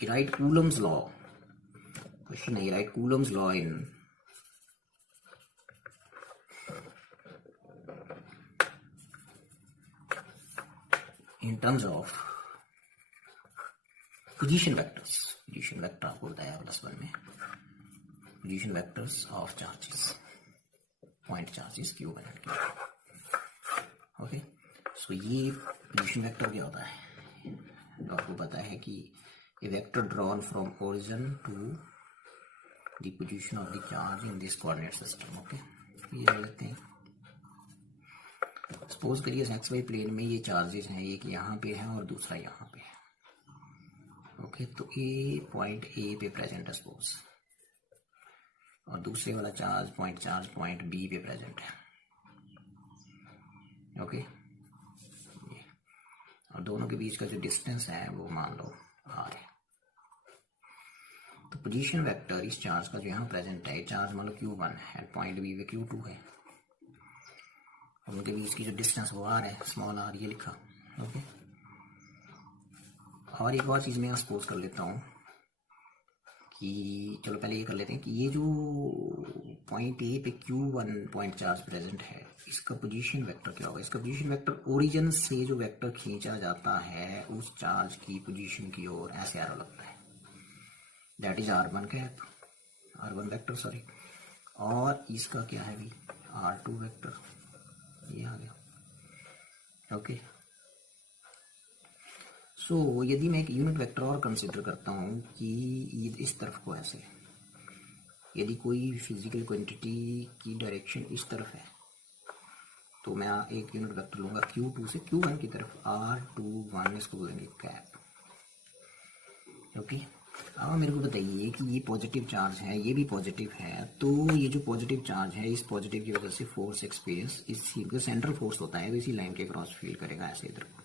कि right Coulomb's law, question है right Coulomb's law in terms of position vectors. Position vector आपको बताया +1 में, position vectors of charges, point charges Q1 and Q2. Okay, so ये position vector क्या होता है, तो आपको पता है कि a vector drawn from origin to the position of the charge in this coordinate system. Okay, ये ले लेते हैं। सपोज करिए एक्स वाई प्लेन में ये चार्जेस हैं, एक यहाँ पे है और दूसरा यहाँ पे है। ओके, तो ए पॉइंट ए पे प्रेजेंट है सपोज, और दूसरे वाला चार्ज पॉइंट बी पे प्रेजेंट है। ओके, और दोनों के बीच का जो डिस्टेंस है वो मान लो आर है। तो पोजीशन वेक्टर इस चार्ज का जो यहाँ प्रेजेंट है, चार्ज मान लो Q1 है, पॉइंट बी पे Q2 है, उनके बीच की जो डिस्टेंस वो आर है, स्मॉल आर, ये लिखा। ओके, और एक और चीज मैं सपोज कर लेता हूँ कि चलो पहले ये कर लेते हैं कि ये जो पॉइंट ए पे Q1 पॉइंट चार्ज प्रेजेंट है, इसका पोजीशन वेक्टर क्या होगा। इसका पोजीशन वेक्टर ओरिजिन से जो वेक्टर खींचा जाता है उस चार्ज की पोजीशन की ओर ऐसे एरो लगता है, that is R1 cap, R1 vector sorry, और इसका क्या है भी R2 वेक्टर, ये आ गया। ओके, सो यदि मैं एक यूनिट वेक्टर और कंसिडर करता हूँ कि इस तरफ को ऐसे, यदि कोई फिजिकल क्वांटिटी की डायरेक्शन इस तरफ है तो मैं एक यूनिट वेक्टर लूंगा Q2 से Q1 की तरफ, R21 इसको बोलेंगे कैप। ओके, अब मेरे को बताइए कि ये पॉजिटिव चार्ज है, ये भी पॉजिटिव है, तो ये जो पॉजिटिव चार्ज है, इस पॉजिटिव की वजह से फोर्स एक्सपीरियंस इसी सेंट्रल फोर्स होता है, इसी लाइन के क्रॉस फील करेगा ऐसे इधर को।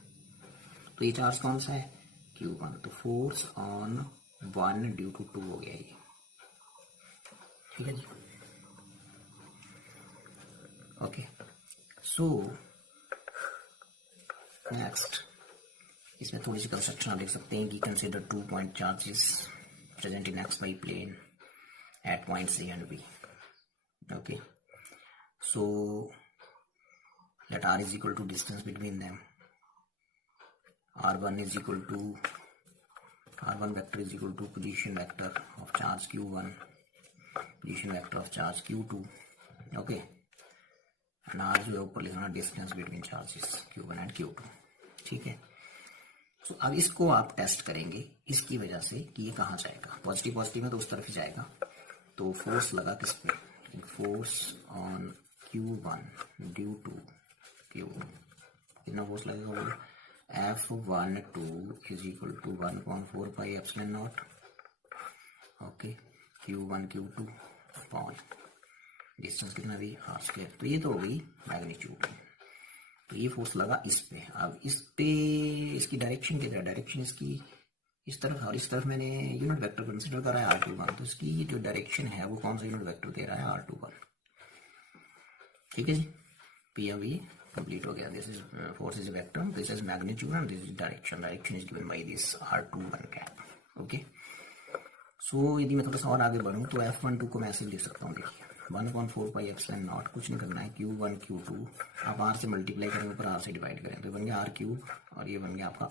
तो ये चार्ज कौन सा है, Q1, तो फोर्स ऑन 1 ड्यू टू 2 हो गया ये। ठीक है जी। ओके, सो नेक्स्ट इसमें थोड़ी सी कंस्ट्रक्शन आप देख सकते हैं कि consider 2 point charges present in xy plane at points A and B. Okay, so let r is equal to distance between them, r1 is equal to r1 vector is equal to position vector of charge Q1, position vector of charge Q2. Okay, and r जो है ऊपर लिखना distance between charges Q1 and Q2। ठीक है, तो अब इसको आप टेस्ट करेंगे इसकी वजह से कि ये कहाँ जाएगा, पॉजिटिव है तो उस तरफ ही जाएगा। तो फोर्स लगा किस पे, force on Q1 due to Q, कितना फोर्स लगेगा, F12 is equal to 1/4 pi epsilon naught. Okay, Q1 Q2 upon distance कितना भी r²। तो ये तो हो गई मैग्नीट्यूड, तो ये फोर्स लगा इस पे। अब इस पे इसकी डायरेक्शन क्या है, डायरेक्शन इसकी इस तरफ, और इस तरफ मैंने यूनिट वेक्टर कंसीडर करा है R21, तो इसकी जो डायरेक्शन है वो कौन सा यूनिट वेक्टर दे रहा है, R21। ठीक है जी, पी अब ये कंप्लीट हो गया। This is force is vector, this is magnitude and this is direction is given by this R21 cap. Okay, so यदि मैं थोड़ा सा और आगे बढ़ूँ तो F12 को मैं ऐसे लिख सकता हूँ, देखिए 1/4 पाई एप्सिलॉन नॉट, कुछ नहीं करना है, Q1 Q2 आप R से मल्टीप्लाई करें, ऊपर R से डिवाइड करें, तो बन गया R³ और ये बन गया आपका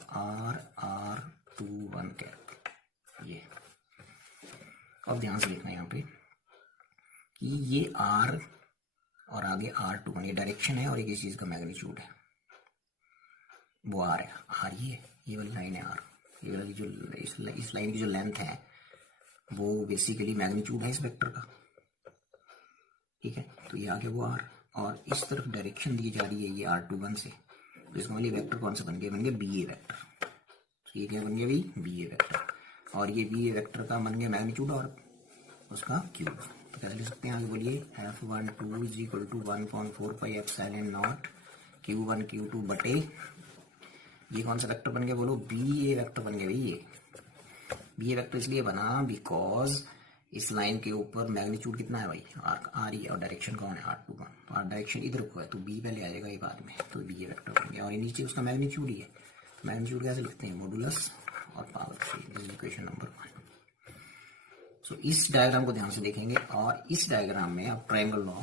R21 कैप। ये अब ध्यान से देखना यहाँ पे कि ये R और आगे R21 ये डायरेक्शन है और एक इस चीज का मैग्नीट्यूड है, वो R है। R ये वाली लाइन है R, ये वाली जो इस लाइन की जो लेंथ है वो बेसिकली मैग्नीट्यूड है इस वेक्टर का। ठीक है, तो ये आगे वो R, और इस तरफ डायरेक्शन दी जा रही है ये R21 से, तो इसका मतलब वेक्टर कौन सा बन गया, BA वेक्टर। तो ये क्या बन गया BA वेक्टर, और ये BA वेक्टर का बन गया मैग्नीट्यूड और उसका क्यूब। तो कैसे लिख सकते हैं आगे बोलिए, F12 is equal to 1/4 pi epsilon naught Q1 Q2 बटे ये कौन सा वेक्टर बन गया बोलो, BA वेक्टर बन गया। ये BA वेक्टर इसलिए बना बिकॉज इस लाइन के ऊपर मैग्नीट्यूड कितना है भाई, आर ही है, और डायरेक्शन कौन है R21, और डायरेक्शन इधर को है तो बी पहले आ जाएगा ये बाद में, तो BA वेक्टर बन गया। और ये नीचे उसका मैग्नीट्यूड ही है, मैग्नीट्यूड कैसे लिखते हैं, मॉडुलस और power 3, this is equation number so इस डायग्राम को ध्यान से देखेंगे और इस डायग्राम में आप ट्रायंगल लॉ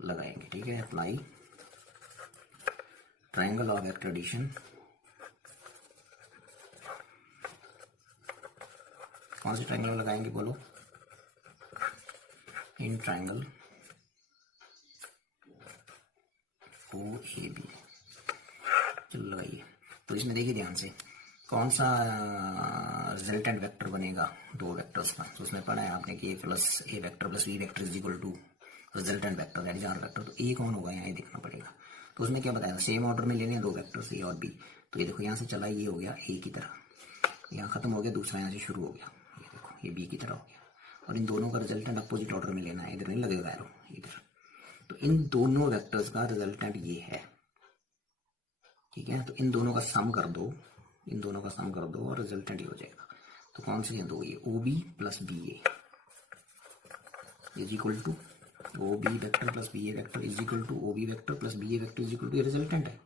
लगाएंगे, ठीक है। Apply triangle law of vector addition. कौन से ट्रायंगल लगाएंगे बोलो? In triangle OAB। चलो लगाइए। तो इसमें देखिए ध्यान से कौन सा रिजल्टेंट वेक्टर बनेगा दो वेक्टर्स का। तो उसमें पढ़ा है आपने कि A vector plus B vector is equal to resultant vector, that is R vector. तो A कौन होगा यहाँ, ये देखना पड़ेगा। तो उसमें क्या बताया, सेम ऑर्डर में लेने हैं दो वेक्टर्स A और B। तो ये देखो यहाँ से चला, ये हो गया A की तरह, यहाँ खत्म हो गया, दूसरा यहाँ से शुरू हो गया, ये देखो ये B की तरह हो गया। और इन दोनों का रिजल्टेंट अपोजिट ऑर्डर में लेना है, इधर नहीं लगेगा एरो, इधर। तो इन दोनों वेक्टर्स का रिजल्टेंट ये है, ठीक है। तो इन दोनों का सम कर दो, इन दोनों का सम कर दो और रिजल्टेंट ये हो जाएगा। तो कौन से हैं दो, ये OB plus BA is equal to OB vector plus BA vector is equal to OB vector plus BA vector is equal to, ये रिजल्टेंट है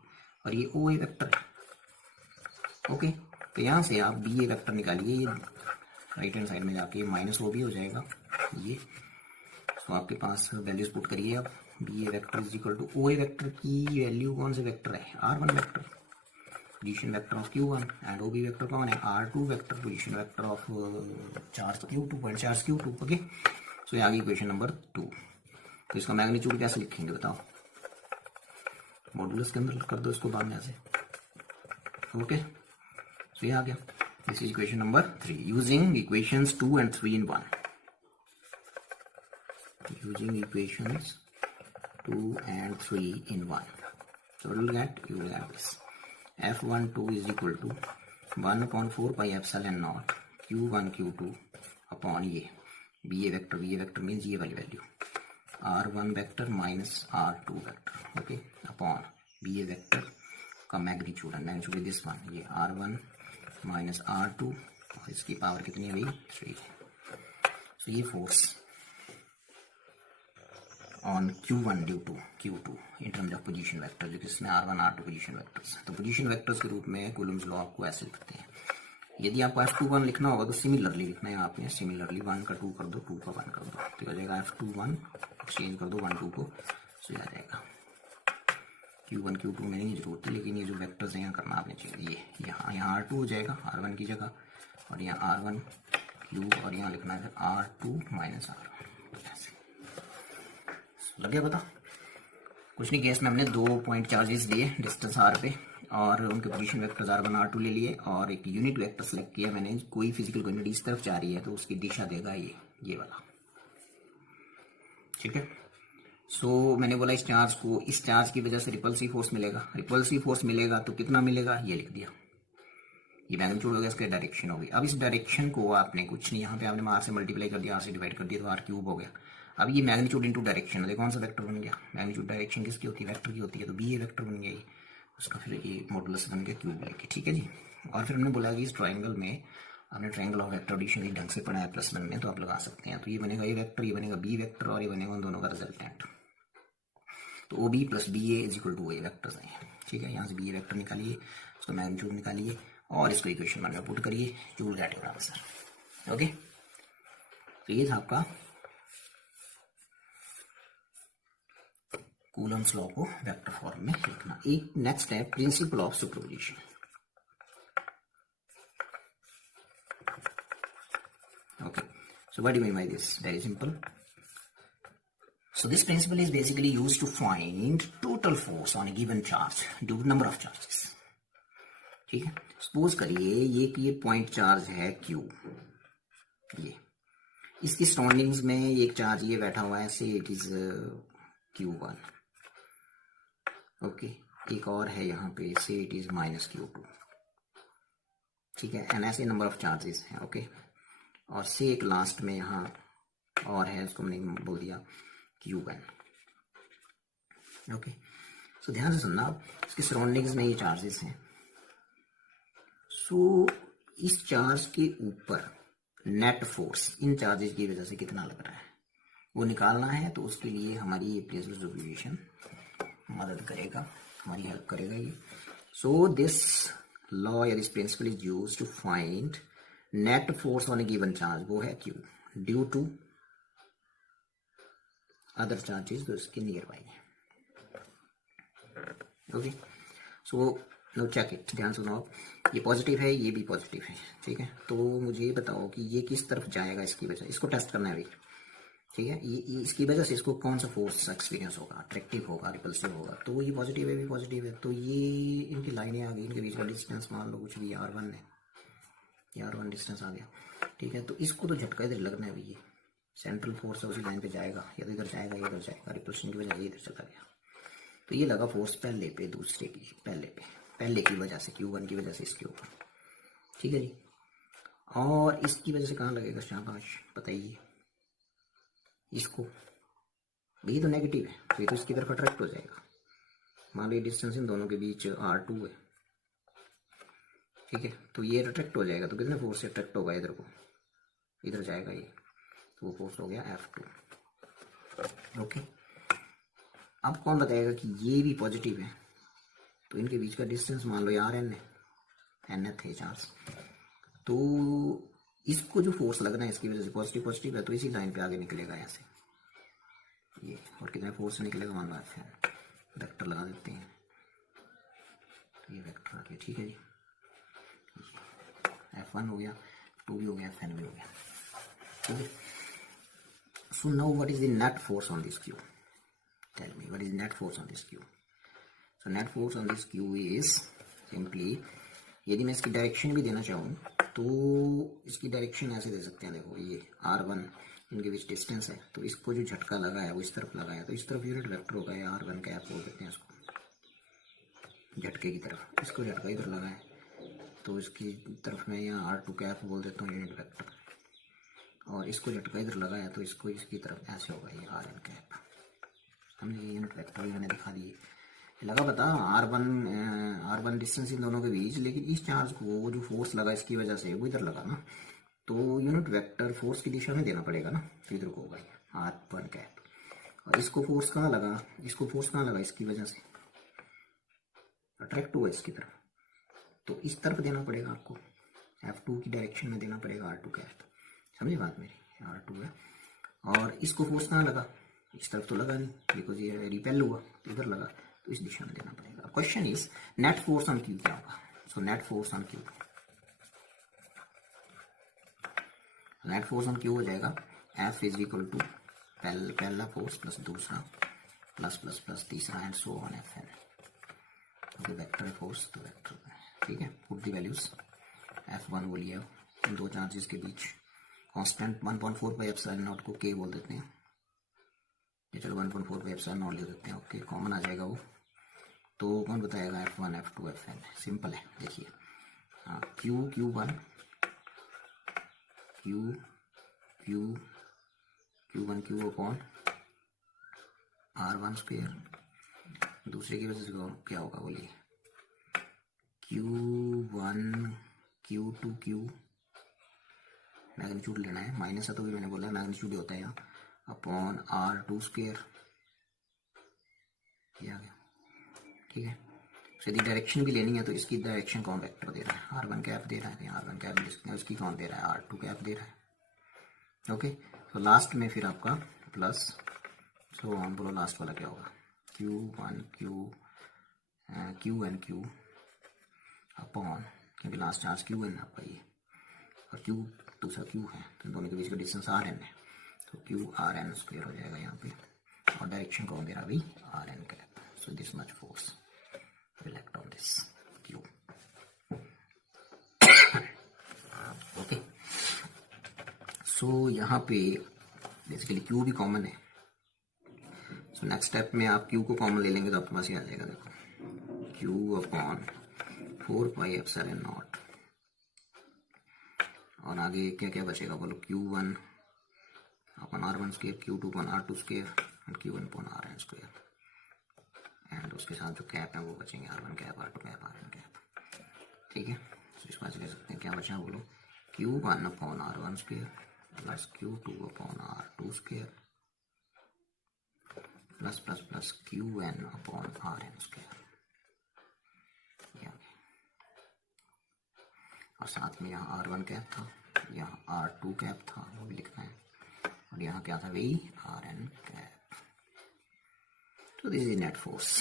और ये OA वेक्टर है। ओके, तो यहाँ से आप BA वेक्टर निकालिए, ये राइट हैंड साइड में जाके माइनस OB हो जाएगा ये। तो आपके पास वैल्यूज पुट करिए आप। BA vector is equal to OA vector की वैल्यू कौन से वेक्टर है, R1 vector position vector of Q1 and OB vector कौन है, R2 vector position vector of charge Q2 point charge Q2। Okay, so ये आ गई इक्वेशन नंबर 2। तो इसका मैग्नीट्यूड कैसे लिखेंगे बताओ, मॉडुलस के अंदर कर दो इसको बाद में ऐसे। ओके, सो ये आ गया। This is equation number 3 using equations 2 and 3 in 1। using equations 2 and 3 in 1. So you will get this F12 is equal to 1/4 pi epsilon naught Q1 Q2 upon ये BA vector means ये वाली value R1 vector minus R2 vector, okay, upon BA vector का magnitude है, magnitude this one, ये R1 minus R2 और इसकी power कितनी है भाई 3। तो ये force on Q1 due to Q2 in terms of position vector, जो कि इसमें R1 R2 पोजीशन वेक्टर्स। तो पोजीशन वेक्टर्स के रूप में कूलम्स लॉ को ऐसे लिखते हैं। यदि आपको F21 लिखना होगा तो सिमिलरली लिखना है आपने, सिमिलरली 1 का 2 कर दो, 2 का 1 कर दो, तो हो जाएगा F21 एक्सचेंज कर दो 1 2 को, तो आ जाएगा Q1 Q2 में नहीं जरूरत है, लेकिन ये जो वेक्टर्स हैं यहाँ करना आपने चाहिए। ये यहाँ R2 हो जाएगा R1 की जगह, और यहाँ R1 क्यूब, और यहाँ लिखना है R2 माइनस R1। लग गया पता? कुछ नहीं, केस में हमने 2 पॉइंट चार्जेस दिए डिस्टेंस R पे और उनके पोजीशन वेक्टर्स R1 R2 ले लिए और एक यूनिट वेक्टर सेलेक्ट किया मैंने। कोई फिजिकल क्वांटिटी इस तरफ जा रही है तो उसकी दिशा देगा ये वाला, ठीक है। सो मैंने बोला इस चार्ज की वजह से रिपल्सिव फोर्स मिलेगा। रिपल्सिव फोर्स मिलेगा तो कितना मिलेगा, ये लिख दिया, ये मैग्नीट्यूड हो गया, इसका डायरेक्शन हो गई। अब इस डायरेक्शन को आपने कुछ नहीं, यहाँ पे आपने R से मल्टीप्लाई कर दिया, R से डिवाइड कर दिया, तो R क्यूब हो गया। अब ये मैग्नीट्यूड इनटू डायरेक्शन, देखो कौन सा वेक्टर बन गया, मैग्नीट्यूड डायरेक्शन किसकी होती है, वेक्टर की होती है, तो BA वेक्टर बन गया ये, उसका फिर ये मॉडुलस बन गया क्यूब लेके, ठीक है जी। और फिर हमने बोला कि इस ट्रायंगल में आपने ट्रायंगल ऑफ वेक्टर एडिशन एक ढंग से पढ़ा है +1 में, तो आप लगा सकते हैं। तो ये बनेगा A वेक्टर, ये बनेगा B वेक्टर, और ये बनेगा उन दोनों का रिजल्टेंट। तो OB plus BA is equal to A vectors हैं, ठीक है। यहाँ से BA वेक्टर निकालिए, उसका मैग्नीट्यूड निकालिए और इसको इक्वेशन में पुट करिए, you will get your answer. Okay, तो ये था आपका कूलम्स लॉ को वेक्टर फॉर्म में लिखना। एक नेक्स्ट है principle of superposition. Okay, so what do you mean by this? Very simple. So this principle is basically used to find total force on a given charge due to number of charges. ठीक है, suppose करिए ये point charge है Q, ये इसकी surroundings में एक charge ये बैठा हुआ है, से इट इज Q1, ओके, एक और है यहाँ पे, से इट इज -Q2, ठीक है, एंड ऐसे नंबर ऑफ चार्जेस हैं, ओके। और से एक लास्ट में यहाँ और है, उसको मैंने बोल दिया Q1, ओके। सो ध्यान से सुनना, आप इसके सराउंडिंग्स में ये चार्जेस हैं। सो इस चार्ज के ऊपर नेट फोर्स इन चार्जेस की वजह से कितना लग रहा है वो निकालना है। तो उसके लिए हमारी ये प्रिंसिपल ऑफ सुपरपोजिशन मदद करेगा, हमारी हेल्प करेगा ये। सो दिस लॉ या this principle is used to find net force on a given charge वो है Q due to other charges जो इसके नियर बाई है। Okay, so no check it, ध्यान सुनो आप, ये पॉजिटिव है, ये भी पॉजिटिव है, ठीक है। तो मुझे बताओ कि ये किस तरफ जाएगा इसकी वजह, इसको टेस्ट करना है अभी, ठीक है। ये इसकी वजह से इसको कौन सा फोर्स एक्सपीरियंस होगा, अट्रैक्टिव होगा, रिपल्सिव होगा। तो ये पॉजिटिव है, भी पॉजिटिव है, तो ये इनकी लाइनें आ गई, इनके बीच का डिस्टेंस मान लो कुछ भी R1 है, R1 डिस्टेंस आ गया, ठीक है। तो इसको तो झटका इधर लगना है भैया, सेंट्रल फोर्स है उसी लाइन पे जाएगा, या तो इधर जाएगा या इधर जाएगा, रिपल्शन की वजह से इधर चला गया। तो ये लगा फोर्स पहले पे, दूसरे की पहले की वजह से, Q1 की वजह से इसके ऊपर, ठीक है जी। और इसकी वजह से कहाँ लगेगा शाबाश, बताइए इसको, ये तो नेगेटिव है, तो ये तो इसकी तरफ अट्रैक्ट हो जाएगा। मान लो डिस्टेंस इन दोनों के बीच R2 है, ठीक है। तो ये अट्रैक्ट हो जाएगा, तो कितने फोर्स से अट्रैक्ट होगा, इधर को, इधर जाएगा ये, तो वो फोर्स हो गया F2। ओके, अब कौन बताएगा कि ये भी पॉजिटिव है। तो इनके बीच का डिस्टेंस मान लो यार N है, N थे चार्ज, तो इसको जो फोर्स लगना है इसकी वजह से पॉजिटिव पॉजिटिव है, तो इसी लाइन पे आगे निकलेगा ऐसे ये, और कितने फोर्स से निकलेगा मान लो Fn, वेक्टर लगा देते हैं, तो ये वेक्टर आ गया, ठीक है जी। F1 हो गया, F2 भी हो गया, Fn भी हो गया, ठीक है। So now what is the net force on this Q, tell me what is net force on this Q. So net force on this Q is simply, यदि मैं इसकी डायरेक्शन भी देना चाहूँ तो इसकी डायरेक्शन ऐसे दे सकते हैं, देखो ये R1 इनके बीच डिस्टेंस है, तो इसको जो झटका लगा है वो इस तरफ लगा है, तो इस तरफ यूनिट वेक्टर होगा, या R1 कैप बोल देते हैं इसको, झटके की तरफ, इसको झटका इधर लगा है, तो इसकी तरफ मैं यहाँ R2 कैप बोल देता हूँ यूनिट वेक्टर, और इसको झटका इधर लगा है, तो इसको इसकी तरफ ऐसे होगा ये RN कैप, हमने यूनिट वेक्टर मैंने दिखा दिए, लगा पता R1 डिस्टेंस इन दोनों के बीच, लेकिन इस चार्ज को वो जो फोर्स लगा इसकी वजह से वो इधर लगा ना, तो यूनिट वेक्टर फोर्स की दिशा में देना पड़ेगा ना, तो इधर को होगा R1 कैप, और इसको फोर्स कहाँ लगा, इसको फोर्स कहाँ लगा, इसकी वजह से अट्रैक्ट हुआ इसकी तरफ, तो इस तरफ देना पड़ेगा आपको, F2 की डायरेक्शन में देना पड़ेगा R2 कैप, समझे बात मेरी, R2 है, और इसको फोर्स कहाँ लगा, इस तरफ तो लगा नहीं, बिकॉज ये रिपेल हुआ, इधर लगा, तो इस दिशा में देना पड़ेगा। Question is net force on Q क्या होगा। सो net force on Q, net force on Q हो जाएगा F इज इक्वल टू पहला फोर्स प्लस दूसरा प्लस प्लस प्लस तीसरा and so on Fn, okay vector है फोर्स, तो वेक्टर, ठीक है। पुट द वैल्यूज, F1 वो लिया इन दो चार्जेस के बीच, कांस्टेंट 1.4 बाई एप्सिलॉन नॉट को K बोल देते हैं, ये चलो 1.4 बाई एप्सिलॉन नॉट ले देते हैं, ओके कॉमन आ जाएगा वो, तो कौन बताएगा, F1 F2 Fn, सिंपल है, देखिए हाँ, Q1 Q upon R1 square, दूसरे की वजह से क्या होगा बोलिए, Q1 Q2 Q, मैग्नीट्यूड लेना है, माइनस है तो भी मैंने बोला मैग्नीट्यूड होता है यहाँ, अपॉन R2 स्क्वायर, ये आ गया, ठीक है। तो यदि डायरेक्शन भी लेनी है तो इसकी डायरेक्शन कौन वेक्टर दे रहा है, R1 कैप दे रहा है, R1 कैप उसकी कौन दे रहा है, R2 कैप दे रहा है, ओके। तो लास्ट में फिर आपका प्लस, सो हम बोलो लास्ट वाला क्या होगा, Q1 Q अपॉन, क्योंकि लास्ट चार्ज Qn है आपका ये, और Q दूसरा Q है, तो दोनों के बीच का डिस्टेंस Rn है, तो QRn स्क्वायर हो जाएगा यहाँ पे, और डायरेक्शन कौन दे रहा अभी, Rn cap, so this much force will act on this Q, okay. So यहाँ पे बेसिकली Q भी कॉमन है, सो नेक्स्ट स्टेप में आप Q को कॉमन ले लेंगे तो आपके पास ये आ जाएगा, देखो Q upon 4 pi epsilon not, और आगे क्या क्या बचेगा बोलो, Q1 upon R1 square, Q2 upon R2 square, and Q1 upon Rn square, and उसके साथ जो कैप है वो बचेंगे R1 cap, R2 cap, Rn cap, ठीक है। तो इस बात से कह सकते हैं क्या बचा बोलो, Q1 upon R1 square plus Q2 upon R2 square plus plus plus Qn upon Rn square, और साथ में यहाँ R1 कैप था, यहाँ R2 कैप था वो भी लिखना है, और यहाँ क्या था वही Rn cap. So this is net force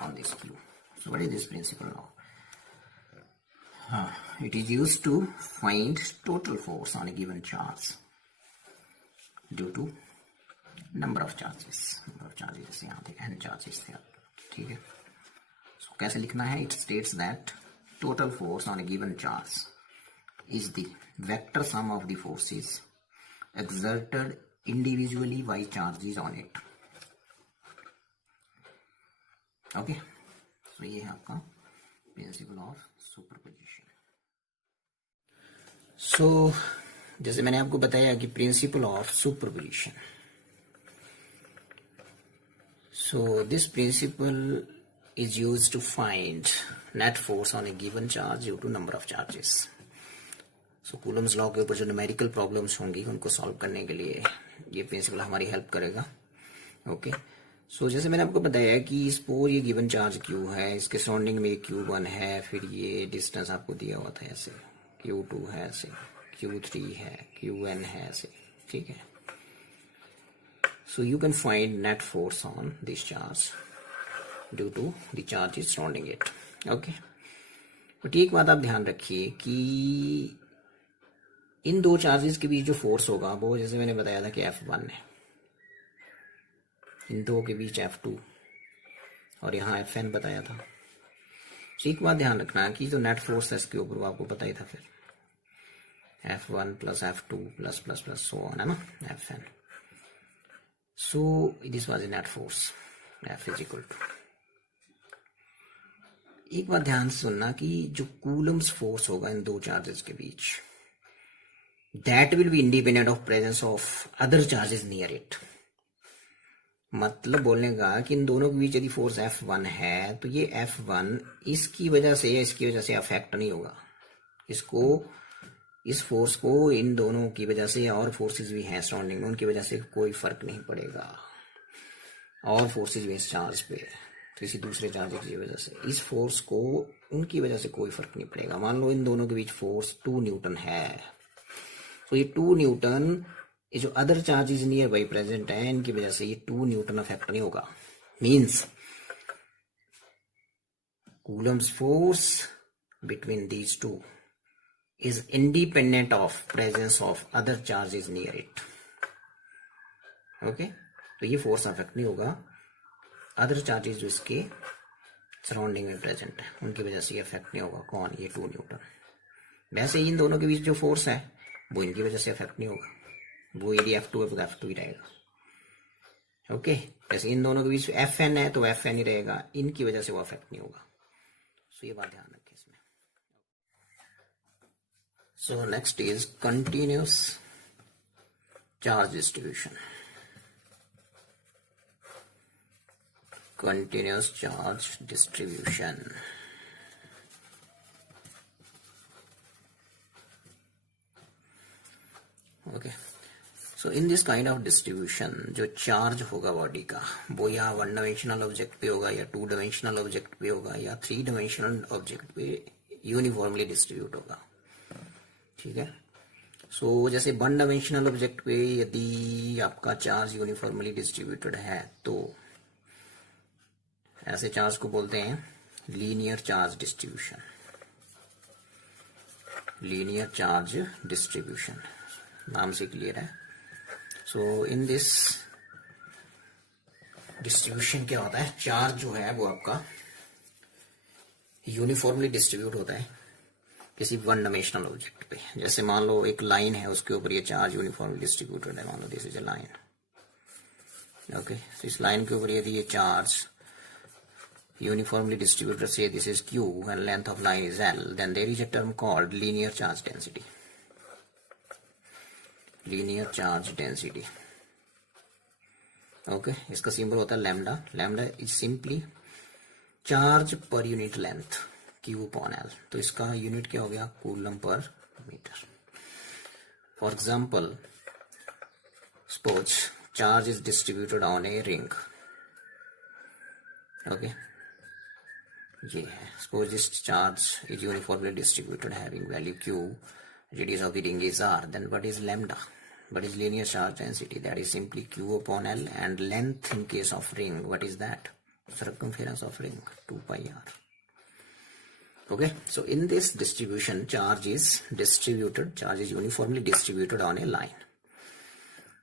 on this Q. So what is this principle now? It is used to find total force on a given charge due to number of charges. यहाँ थे n charges थे, ठीक है. So कैसे लिखना है? It states that total force on a given charge is the vector sum of the forces exerted individually by charges on it. Okay, so ये है आपका प्रिंसिपल ऑफ सुपरपोजिशन. सो जैसे मैंने आपको बताया कि principle of superposition, so this principle is used to find net force on a given charge due to number of charges. So Coulomb's law के ऊपर जो न्यूमेरिकल प्रॉब्लम्स होंगी उनको सॉल्व करने के लिए ये प्रिंसिपल हमारी हेल्प करेगा. ओके, सो जैसे मैंने आपको बताया कि सपोज ये गिवन चार्ज Q है, इसके सराउंडिंग में Q1 है, फिर ये डिस्टेंस आपको दिया हुआ था ऐसे, Q2 है ऐसे, Q3 है, Qn है ऐसे, ठीक है. So you can find net force on this charge due to the charges surrounding it. Okay. But एक बात आप ध्यान रखिए कि इन दो चार्जेस के बीच जो फोर्स होगा वो जैसे मैंने बताया था कि F1 है, इन दो के बीच F2 और यहाँ Fn बताया था. तो एक बात ध्यान रखना कि जो नेट फोर्स है इसके ऊपर वो आपको पता ही था, फिर F1 plus F2 plus plus plus so on है ना, Fn. So this was a net force F is equal to. एक बात ध्यान से सुनना कि जो कूलम्स फोर्स होगा इन दो चार्जेस के बीच, that will be independent of presence of other charges near it. मतलब बोलने का कि इन दोनों के बीच यदि फोर्स F1 है तो ये F1 इसकी वजह से या इसकी वजह से अफेक्ट नहीं होगा. इसको, इस फोर्स को इन दोनों की वजह से, और फोर्सेस भी हैं सराउंडिंग में, उनकी वजह से कोई फर्क नहीं पड़ेगा. और फोर्सेस भी इस चार्ज पे, तो इसी दूसरे चार्ज की वजह से इस फोर्स को, उनकी वजह से कोई फर्क नहीं पड़ेगा. मान लो इन दोनों के बीच फोर्स 2 न्यूटन है, तो ये 2 न्यूटन, ये जो other charges near by present है इनकी वजह से ये 2 न्यूटन अफेक्ट नहीं होगा. Means Coulomb's force between these two is independent of presence of other charges near it. Okay, तो ये फोर्स अफेक्ट नहीं होगा अदर चार्जेस जो इसके सराउंडिंग में प्रेजेंट है उनकी वजह से ये अफेक्ट नहीं होगा. कौन? ये 2 न्यूटन. वैसे इन दोनों के बीच जो फोर्स है वो इनकी वजह से अफेक्ट नहीं होगा, वो यदि F2 है तो F2 ही रहेगा. ओके, जैसे इन दोनों के बीच Fn है तो Fn ही रहेगा, इनकी वजह से वो अफेक्ट नहीं होगा. सो ये बात ध्यान रखें इसमें. So next is continuous charge distribution. Continuous charge distribution. Okay. So in this kind of distribution, जो चार्ज होगा बॉडी का वो या 1 डायमेंशनल ऑब्जेक्ट पे होगा, या 2 डायमेंशनल ऑब्जेक्ट पे होगा, या 3 डायमेंशनल ऑब्जेक्ट पे यूनिफॉर्मली डिस्ट्रीब्यूट होगा. ठीक है. सो जैसे 1 डायमेंशनल ऑब्जेक्ट पे यदि आपका चार्ज यूनिफॉर्मली डिस्ट्रीब्यूटेड है तो ऐसे चार्ज को बोलते हैं linear charge distribution. Linear charge distribution नाम से क्लियर है. सो इन दिस डिस्ट्रीब्यूशन क्या होता है, चार्ज जो है वो आपका यूनिफॉर्मली डिस्ट्रीब्यूट होता है किसी 1 डायमेंशनल ऑब्जेक्ट पे. जैसे मान लो एक लाइन है, उसके ऊपर ये चार्ज यूनिफॉर्मली डिस्ट्रीब्यूटेड है. मान लो this is a line. Okay, तो इस लाइन के ऊपर यदि ये charge uniformly distributed, say this is Q and length of line is L, then there is a term called linear charge density. linear charge density. Okay, इसका symbol होता है lambda. Lambda is simply charge per unit length Q upon L. तो इसका unit क्या हो गया, coulomb पर metre. For example suppose charge is distributed on a ring. Okay, ये है. Suppose this charge is uniformly distributed having value Q radius of the ring is r, then what is lambda? What is linear charge density? That is simply q upon l, and length in case of ring, what is that? Circumference of ring, 2 pi r. Okay, so in this distribution, charge is uniformly distributed on a line.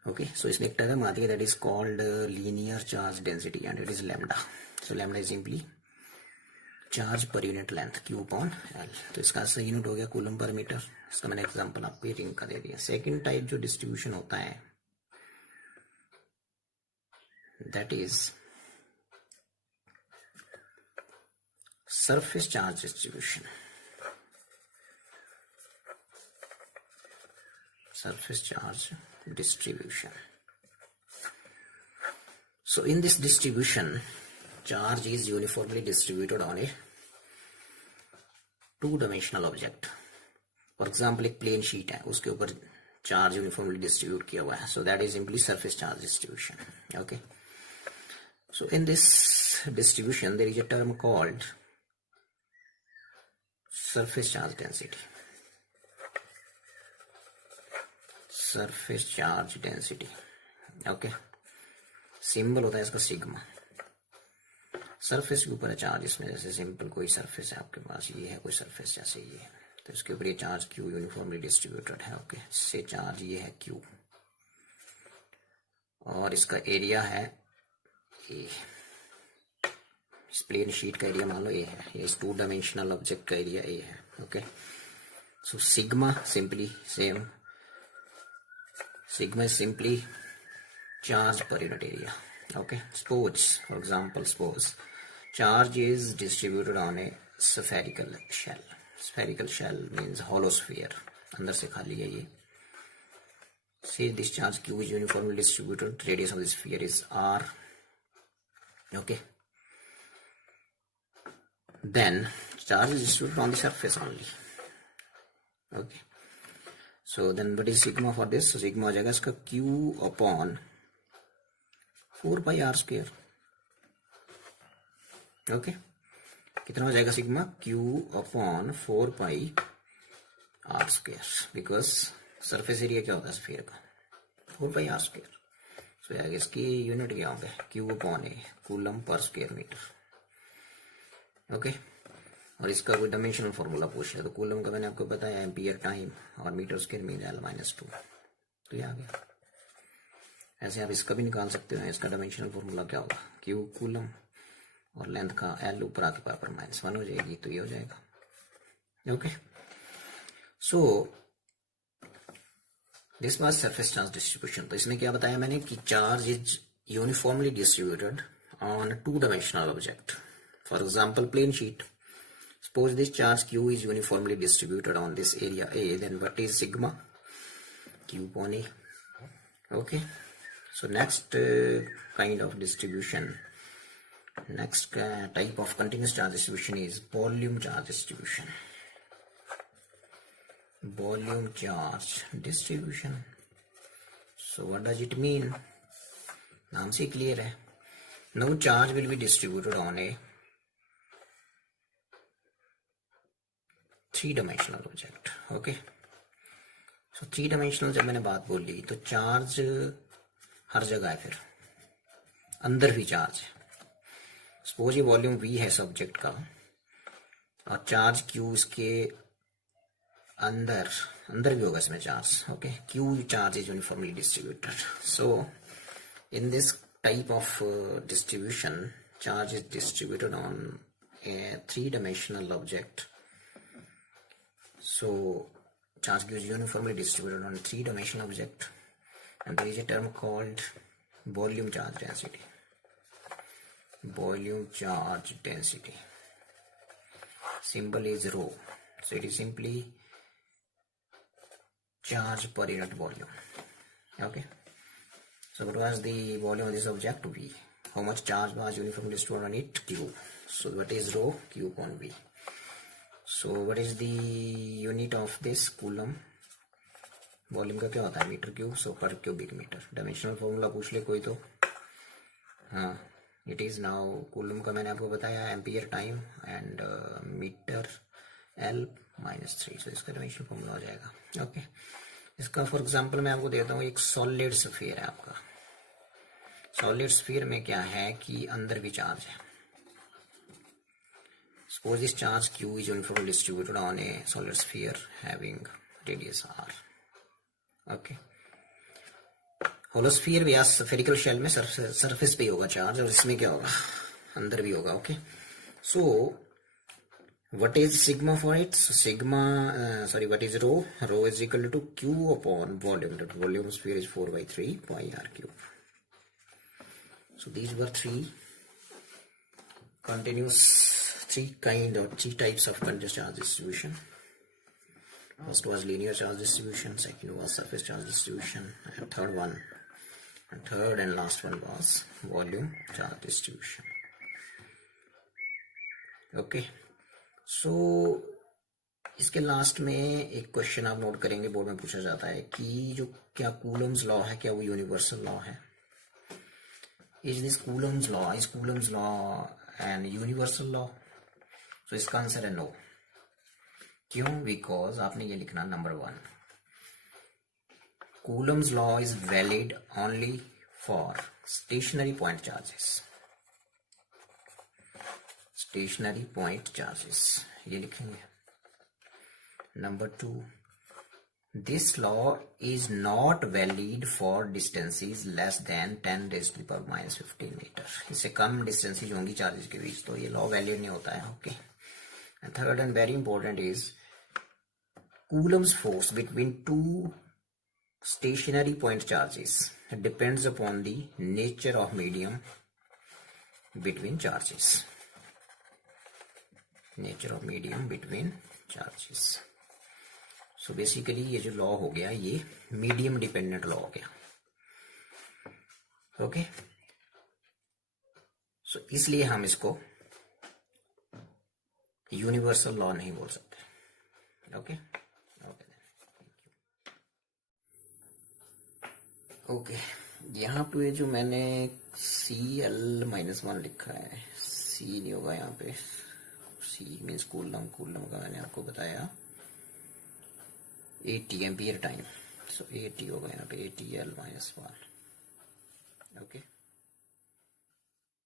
Okay, so इसमें एक term आती है that is called linear charge density, and it is lambda. So lambda is simply charge per unit length Q upon L. तो इसका सही unit हो गया coulomb पर मीटर. इसका मैंने एग्जांपल आपको रिंग का दे दिया. सेकंड टाइप जो डिस्ट्रीब्यूशन होता है that is surface charge distribution. Surface charge distribution. So in this distribution, charge is uniformly distributed on a two-dimensional object. For example, एक प्लेन शीट है, उसके ऊपर चार्ज यूनिफॉर्मली डिस्ट्रीब्यूट किया हुआ है. So that is simply surface charge distribution. Okay. So in this distribution, there is a term called surface charge density. Surface charge density. Okay. Symbol होता है इसका सिग्मा. सरफेस के ऊपर है चार्ज, इसमें जैसे सिंपल कोई सरफेस है आपके पास, ये है कोई सरफेस जैसे ये है, तो इसके ऊपर ये चार्ज Q यूनिफॉर्मली डिस्ट्रीब्यूटेड है. ओके, से चार्ज ये है Q और इसका एरिया है A. इस प्लेन शीट का एरिया मान लो A है, ये इस टू डायमेंशनल ऑब्जेक्ट का एरिया A है. Okay, so sigma simply same, sigma is simply charge per unit area. Okay, suppose for example, suppose charge is distributed on a spherical shell. Spherical shell means hollow sphere, अंदर से खाली है ये. Say this charge Q is uniformly distributed, radius of the sphere is r. Okay, then charge is distributed on the surface only. Okay, so then what is sigma for this? So sigma हो जाएगा इसका Q upon 4 pi r square. Okay, कितना हो जाएगा sigma? Q upon 4 pi r square, because surface area क्या होता है sphere का? 4 pi r square. So आगे इसकी यूनिट क्या होंगे? Q upon A, कूलम पर स्क्वायर मीटर. ओके, और इसका कोई डायमेंशनल फॉर्मूला पूछ रहा है तो कूलम का मैंने आपको बताया एम्पियर टाइम और मीटर स्क्वायर मीन L-2. तो ये आ गया. ऐसे आप इसका भी निकाल सकते हो. इसका डायमेंशनल फॉर्मूला क्या होगा? Q कूलम और लेंथ का L ऊपर आके पावर -1 हो जाएगी, तो ये हो जाएगा. Okay, so this was surface charge distribution. तो इसमें क्या बताया मैंने कि charge is uniformly distributed on two dimensional object. For example plane sheet. Suppose this charge Q is uniformly distributed on this area A, then what is sigma? Q upon A. Okay, so next kind of distribution, next type of continuous charge distribution is volume charge distribution. Volume charge distribution. So what does it mean? नाम से clear है. Now charge will be distributed on a three dimensional object. Okay, so three dimensional जब मैंने बात बोली तो charge हर जगह है, फिर अंदर भी चार्ज है. सपोज ये वॉल्यूम V है सब्जेक्ट का और चार्ज Q इसके अंदर भी होगा इसमें charge. Okay, Q charge is uniformly distributed. So in this type of distribution charge is distributed on A three dimensional object. So charge is uniformly distributed on a three-dimensional object, and there is a term called volume charge density. Volume charge density. Symbol is rho. So it is simply charge per unit volume. Okay. So what was the volume of this object? V. How much charge was uniformly distributed on it? Q. So what is rho? Q upon V. So what is the unit of this coulomb? Volume का क्या होता है? Metre cube. सो पर cubic metre. Dimensional formula पूछ ले कोई तो. हाँ, इट इज नाउ कूलम का मैंने आपको बताया ampere time and metre L -3, तो इसका डायमेंशन फॉर्मूला हो जाएगा। ओके, इसका फॉर एग्जांपल मैं आपको देता हूँ, एक सॉलिड स्फीयर है आपका। सॉलिड स्फीयर में क्या है कि अंदर भी चार्ज है। Suppose this charge Q is uniformly distributed on a solid sphere having radius r. Okay. होलोस्फीयर या स्फेरिकल शेल में सरफेस पे होगा चार्ज, और इसमें क्या होगा, अंदर भी होगा। Okay, so what is sigma for it? So sigma, what is rho? Rho is equal to Q upon volume. The volume sphere is 4/3 pi r cube. So these were three types of continuous charge distribution. First was linear charge distribution, second was surface charge distribution, and third and last one was volume charge distribution. Okay, so इसके last में एक question आप note करेंगे, board में पूछा जाता है कि जो क्या कूलम्स लॉ है, क्या वो यूनिवर्सल लॉ है? Is this Coulomb's law and universal law? तो इसका आंसर है नो। क्यों? बिकॉज आपने ये लिखना, number 1, coulomb's law is valid only for stationary point charges. Stationary point charges ये लिखेंगे। Number 2, this law is not valid for distances less than 10⁻⁻15 metre. इससे कम डिस्टेंसेज होंगी चार्जेस के बीच, तो ये लॉ वैलिड नहीं होता है। Okay, and third and very important is Coulomb's force between two stationary point charges depends upon the nature of medium between charges. Nature of medium between charges. So basically ये जो law हो गया, ये medium dependent law हो गया। Okay, सो इसलिए हम इसको यूनिवर्सल लॉ नहीं बोल सकते। ओके ओके, यहाँ पे जो मैंने Cl-1 लिखा है, C नहीं होगा यहाँ पे, C मीन्स कूलम का मैंने आपको बताया 80 एम्पियर टाइम, सो 80 होगा यहाँ पे, ATL-1। ओके।